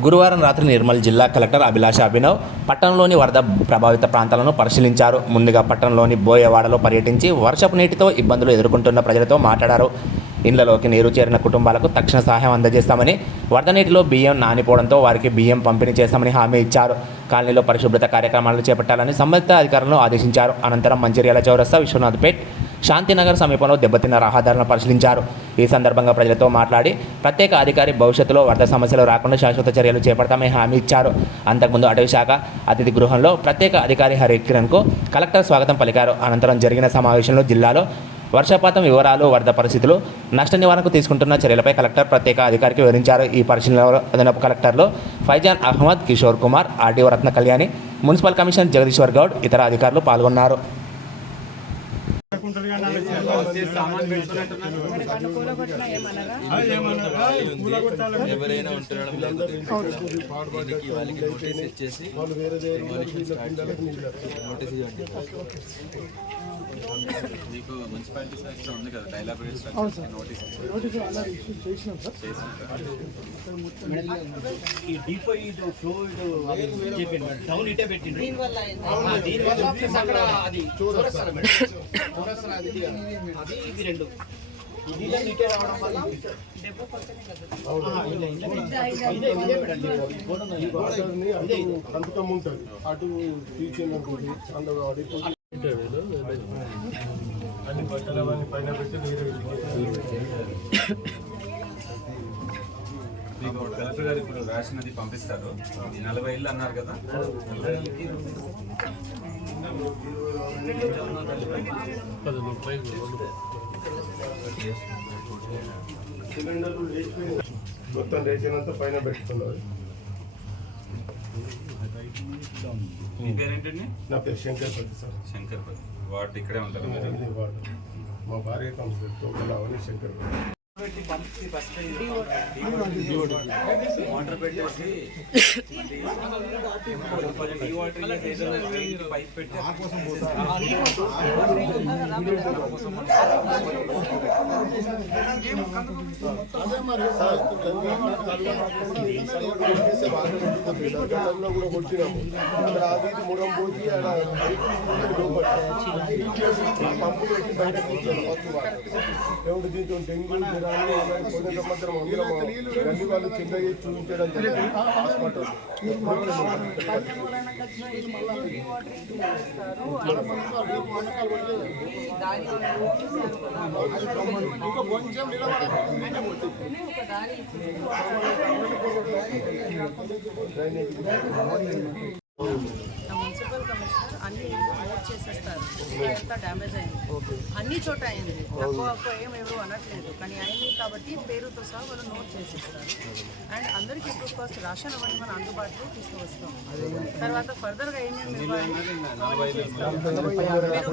గురువారం రాత్రి నిర్మల్ జిల్లా కలెక్టర్ అభిలాష అభినవ్ పట్టణంలోని వరద ప్రభావిత ప్రాంతాలను పరిశీలించారు. ముందుగా పట్టణంలోని బోయవాడలో పర్యటించి వర్షపు నీటితో ఇబ్బందులు ఎదుర్కొంటున్న ప్రజలతో మాట్లాడారు. ఇళ్ళలోకి నీరు చేరిన కుటుంబాలకు తక్షణ సహాయం అందజేస్తామని వరద నీటిలో బియ్యం నానిపోవడంతో వారికి బియ్యం పంపిణీ చేస్తామని హామీ ఇచ్చారు. కాలనీలో పరిశుభ్రత కార్యక్రమాలు చేపట్టాలని సంబంధిత అధికారులను ఆదేశించారు. అనంతరం మంచిర్యాల చౌరస్తా విశ్వనాథ్పేట్ శాంతినగర్ సమీపంలో దెబ్బతిన్న రహదారులను పరిశీలించారు. ఈ సందర్భంగా ప్రజలతో మాట్లాడి ప్రత్యేక అధికారి భవిష్యత్తులో వరద సమస్యలు రాకుండా శాశ్వత చర్యలు చేపడతామని హామీ ఇచ్చారు. అంతకుముందు అటవీ శాఖ అతిథి గృహంలో ప్రత్యేక అధికారి హరికిరణ్కు కలెక్టర్ స్వాగతం పలికారు. అనంతరం జరిగిన సమావేశంలో జిల్లాలో వర్షపాతం వివరాలు వరద పరిస్థితులు నష్ట నివారణకు తీసుకుంటున్న చర్యలపై కలెక్టర్ ప్రత్యేక అధికారికి వివరించారు. ఈ పరిశీలనలో అదనపు కలెక్టర్లు Faizan Ahmed Kishore Kumar RDO Ratna Kalyani municipal commissioner Jagadishwar Goud ఇతర అధికారులు పాల్గొన్నారు. ఎవరైనా ఉంటున్నాడు లేకపోతే వాళ్ళకి నోటీస్ ఇచ్చేసి. నోటీస్ ఇవ్వండి మీకు మున్సిపాలిటీ ఉంది కదా డైలాబ్ నోటీస్ ఈ డిపో ఫ్లో చెప్పింది. డౌన్ ఇటే అక్కడ అది అది అది ఇది రెండు. సంతకం ఉంటుంది. అటు తీసిన అందులో అన్ని బట్టలు అవన్నీ పైన పెట్టి నీరు మీకు కలెక్టర్ గారు ఇప్పుడు రేషన్ అది పంపిస్తారు నలభై ఇల్లు అన్నారు కదా నలభై ఇళ్ళకి సిలిండర్లు మొత్తం లేచినంత పైన పెట్టుకున్నారు. మీ పేరేంటండి నా పేరు శంకర్ పతి సార్. శంకర్ పతి వార్డు ఇక్కడే ఉంటారు మా భార్య కంప్లీట్ టోకల్ అవని శంకర్ పతి వాటర్ పెట్టేసి ఈ వాటర్ ఏదైనా పైప్ పెట్టి అదే మరి సార్ గతంలో కూడా కొట్టినాము అక్కడ అది ఇది మురం పోసి ఆడ పంపు పెట్టి బయట కూర్చోను ఫస్ట్ వాటర్ ఎవడు దీంతో డెంగ్యూ జ్వరాలు పోయిన సంవత్సరం అందరం గల్లి వాళ్ళు చిన్న చూపించడం జరిగింది. హాస్పిటల్. ఇంకా కొంచెం మున్సిపల్ కమిషనర్ అన్ని ఇల్లు నోట్ చేసేస్తారు ఎంత డ్యామేజ్ అయింది. అన్ని చోట అయింది. తక్కువ ఎక్కువ ఏం ఎవరు అనట్లేదు. కానీ అయింది కాబట్టి పేరుతో సహా వాళ్ళు నోట్ చేసేస్తారు. అండ్ అందరికీ ఎక్కువ కాస్ట్ రాషన్ అవన్నీ మనం అందుబాటులో తీసుకువస్తాం. తర్వాత ఫర్దర్గా చేస్తాం. మీరు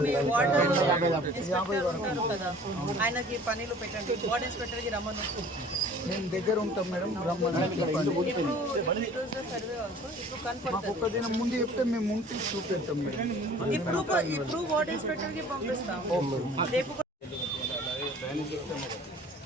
మీ వాటర్ ఇన్స్పెక్టర్ ఉంటారు కదా ఆయనకి పనిలో పెట్టండి. వార్డ్ ఇన్స్పెక్టర్కి రమ్మను. మేము దగ్గర ఉంటాం మేడం రమ్మని ఇప్పుడు ఇప్పుడు ఇప్పుడు ముందు చెప్తే మేము ఉంటే చూపెడతాం మేడం. ఇప్పుడు ఇప్పుడు వార్డ్ ఇన్స్పెక్టర్కి పంపిస్తాం. రేపు